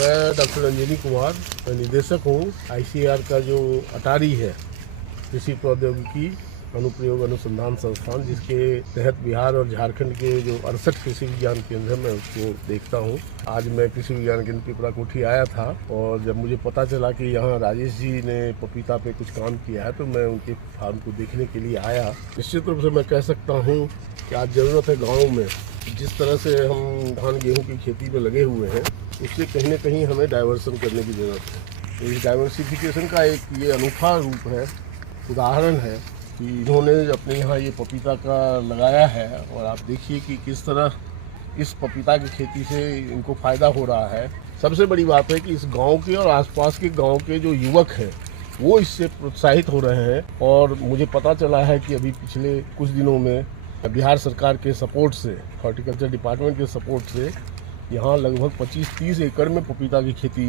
मैं डॉक्टर रंजनी कुमार निदेशक हूँ आईसीएआर का जो अटारी है कृषि प्रौद्योगिकी अनुप्रयोग अनुसंधान संस्थान, जिसके तहत बिहार और झारखंड के जो 68 कृषि विज्ञान केंद्र है मैं उसको देखता हूँ। आज मैं कृषि विज्ञान केंद्र पिपरा कोठी आया था और जब मुझे पता चला कि यहाँ राजेश जी ने पपीता पे कुछ काम किया है तो मैं उनके फार्म को देखने के लिए आया। निश्चित रूप से मैं कह सकता हूँ कि आज ज़रूरत है गाँव में जिस तरह से हम धान गेहूँ की खेती में लगे हुए हैं उससे कहीं न कहीं हमें डाइवर्सन करने की ज़रूरत है। इस डाइवर्सिफिकेशन का एक ये अनोखा रूप है, उदाहरण है कि इन्होंने अपने यहाँ ये पपीता का लगाया है और आप देखिए कि किस तरह इस पपीता की खेती से इनको फ़ायदा हो रहा है। सबसे बड़ी बात है कि इस गांव के और आसपास के गांव के जो युवक हैं वो इससे प्रोत्साहित हो रहे हैं और मुझे पता चला है कि अभी पिछले कुछ दिनों में बिहार सरकार के सपोर्ट से, हॉर्टिकल्चर डिपार्टमेंट के सपोर्ट से यहाँ लगभग 25-30 एकड़ में पपीता की खेती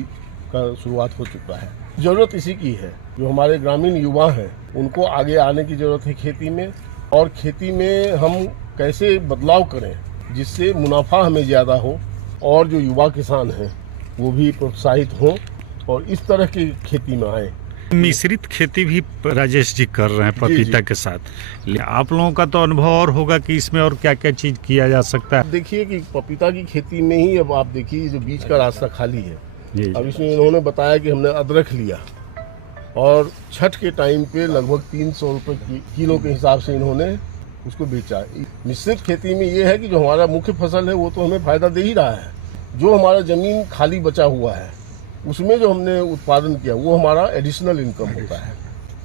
का शुरुआत हो चुका है। ज़रूरत इसी की है, जो हमारे ग्रामीण युवा हैं उनको आगे आने की ज़रूरत है खेती में, और खेती में हम कैसे बदलाव करें जिससे मुनाफा हमें ज़्यादा हो और जो युवा किसान हैं वो भी प्रोत्साहित हों और इस तरह की खेती में आएँ। मिश्रित खेती भी राजेश जी कर रहे हैं पपीता के साथ। आप लोगों का तो अनुभव और होगा कि इसमें और क्या क्या चीज़ किया जा सकता है। देखिए कि पपीता की खेती में ही अब आप देखिए जो बीच का रास्ता खाली है, अब इसमें इन्होंने बताया कि हमने अदरक लिया और छठ के टाइम पे लगभग 300 रुपये किलो के हिसाब से इन्होंने उसको बेचा। मिश्रित खेती में ये है कि जो हमारा मुख्य फसल है वो तो हमें फ़ायदा दे ही रहा है, जो हमारा ज़मीन खाली बचा हुआ है उसमें जो हमने उत्पादन किया वो हमारा एडिशनल इनकम होता है,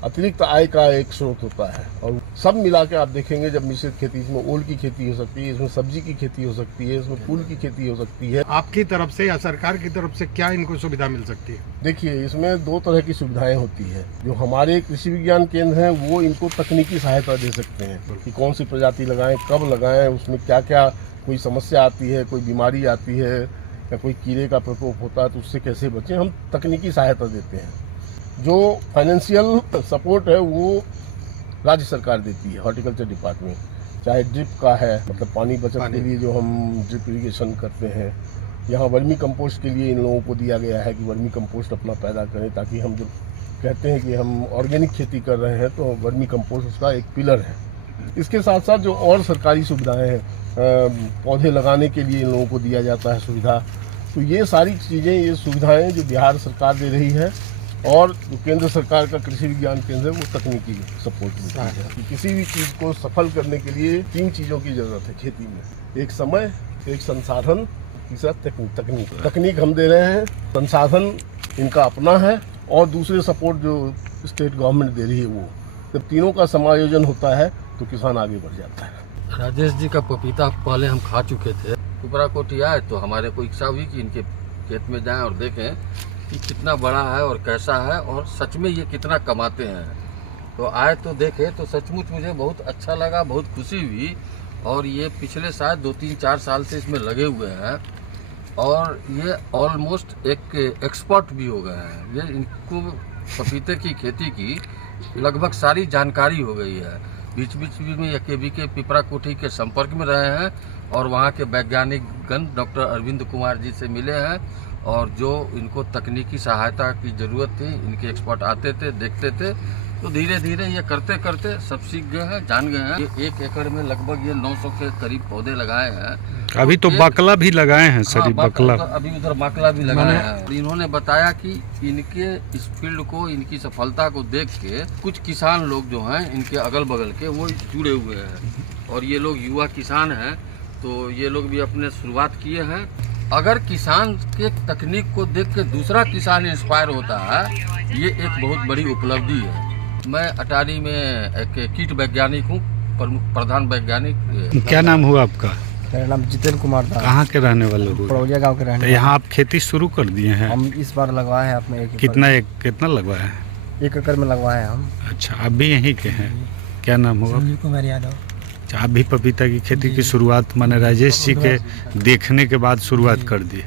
अतिरिक्त आय का एक स्रोत होता है। और सब मिला के आप देखेंगे जब मिश्रित खेती, इसमें ओल की खेती हो सकती है, इसमें सब्जी की खेती हो सकती है, इसमें फूल की खेती हो सकती है। आपकी तरफ से या सरकार की तरफ से क्या इनको सुविधा मिल सकती है? देखिए इसमें दो तरह की सुविधाएं होती है। जो हमारे कृषि विज्ञान केंद्र हैं वो इनको तकनीकी सहायता दे सकते हैं कि कौन सी प्रजाति लगाएं, कब लगाएं, उसमें क्या क्या कोई समस्या आती है, कोई बीमारी आती है या कोई कीड़े का प्रकोप होता है तो उससे कैसे बचें, हम तकनीकी सहायता देते हैं। जो फाइनेंशियल सपोर्ट है वो राज्य सरकार देती है, हॉर्टिकल्चर डिपार्टमेंट, चाहे ड्रिप का है, मतलब पानी बचत के लिए जो हम ड्रिप इरिगेशन करते हैं। यहाँ वर्मी कंपोस्ट के लिए इन लोगों को दिया गया है कि वर्मी कंपोस्ट अपना पैदा करें, ताकि हम जो कहते हैं कि हम ऑर्गेनिक खेती कर रहे हैं तो वर्मी कंपोस्ट उसका एक पिलर है। इसके साथ साथ जो और सरकारी सुविधाएं हैं, पौधे लगाने के लिए इन लोगों को दिया जाता है सुविधा। तो ये सारी चीज़ें, ये सुविधाएं जो बिहार सरकार दे रही है और जो केंद्र सरकार का कृषि विज्ञान केंद्र है वो तकनीकी सपोर्ट मिलता है कि किसी भी चीज़ को सफल करने के लिए 3 चीज़ों की ज़रूरत है खेती में, एक समय, एक संसाधन, तीसरा तकनीक। तकनीक हम दे रहे हैं, संसाधन इनका अपना है और दूसरे सपोर्ट जो स्टेट गवर्नमेंट दे रही है वो। जब तीनों का समायोजन होता है तो किसान आगे बढ़ जाता है। राजेश जी का पपीता पहले हम खा चुके थे, पिपरा कोठी आए तो हमारे को इच्छा हुई कि इनके खेत में जाएं और देखें कि कितना बड़ा है और कैसा है और सच में ये कितना कमाते हैं। तो आए तो देखे तो सचमुच मुझे बहुत अच्छा लगा, बहुत खुशी हुई। और ये पिछले शायद 2-3-4 साल से इसमें लगे हुए हैं और ये ऑलमोस्ट एक एक्सपर्ट भी हो गए हैं। ये इनको पपीते की खेती की लगभग सारी जानकारी हो गई है। बीच बीच में ये केवी के पिपरा कोठी के संपर्क में रहे हैं और वहाँ के वैज्ञानिक गण डॉक्टर अरविंद कुमार जी से मिले हैं और जो इनको तकनीकी सहायता की ज़रूरत थी, इनके एक्सपर्ट आते थे, देखते थे, तो धीरे धीरे ये करते करते सब सीख गए हैं, जान गए हैं। ये 1 एकड़ में लगभग ये 900 के करीब पौधे लगाए हैं। अभी तो बकला भी लगाए हैं सर, बकला अभी उधर बकला भी लगाए हैं। इन्होंने बताया कि इनके इस फील्ड को, इनकी सफलता को देख के कुछ किसान लोग जो हैं इनके अगल बगल के वो जुड़े हुए हैं और ये लोग युवा किसान हैं तो ये लोग भी अपने शुरुआत किए हैं। अगर किसान के तकनीक को देख के दूसरा किसान इंस्पायर होता है, ये एक बहुत बड़ी उपलब्धि है। मैं अटारी में एक कीट वैज्ञानिक हूँ, प्रधान वैज्ञानिक। क्या नाम हुआ आपका? मेरा नाम जितेंद्र कुमार था। कहाँ के रहने वाले हो? पड़ौजिया गाँव के रहने वाले। यहाँ आप खेती शुरू कर दिए हैं? हम इस बार लगवाए हैं अपने कितना लगवाया है? 1 एकड़ में लगवाए हैं हम। अच्छा, आप भी यहीं के हैं? क्या नाम हुआ? संजीव कुमार यादव। अच्छा, आप भी पपीता की खेती की शुरुआत माने राजेश जी के देखने के बाद शुरुआत कर दी?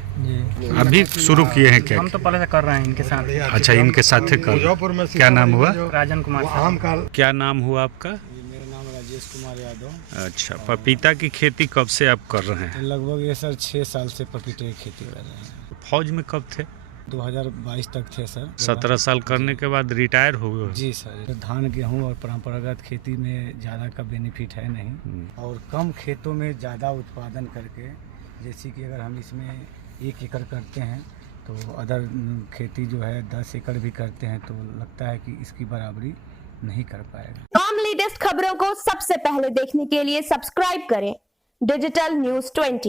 अभी शुरू किए हैं क्या? हम तो पहले से कर रहे हैं इनके साथ। अच्छा, इनके साथ कर। क्या नाम हुआ? राजन कुमार। क्या नाम हुआ आपका? मेरा नाम राजेश राजेश कुमार यादव। अच्छा, पपीता की खेती कब से आप कर रहे हैं? लगभग ये सर 6 साल से पपीते की खेती कर रहे हैं। फौज में कब थे? 2022 तक थे सर। 17 साल करने के बाद रिटायर हो गए? जी सर। धान गेहूं और परंपरागत खेती में ज़्यादा का बेनिफिट है नहीं, और कम खेतों में ज़्यादा उत्पादन करके, जैसे कि अगर हम इसमें 1 एकड़ करते हैं तो अदर खेती जो है 10 एकड़ भी करते हैं तो लगता है कि इसकी बराबरी नहीं कर पाएगा। तमाम लेटेस्ट खबरों को सबसे पहले देखने के लिए सब्सक्राइब करें डिजिटल न्यूज़ 20।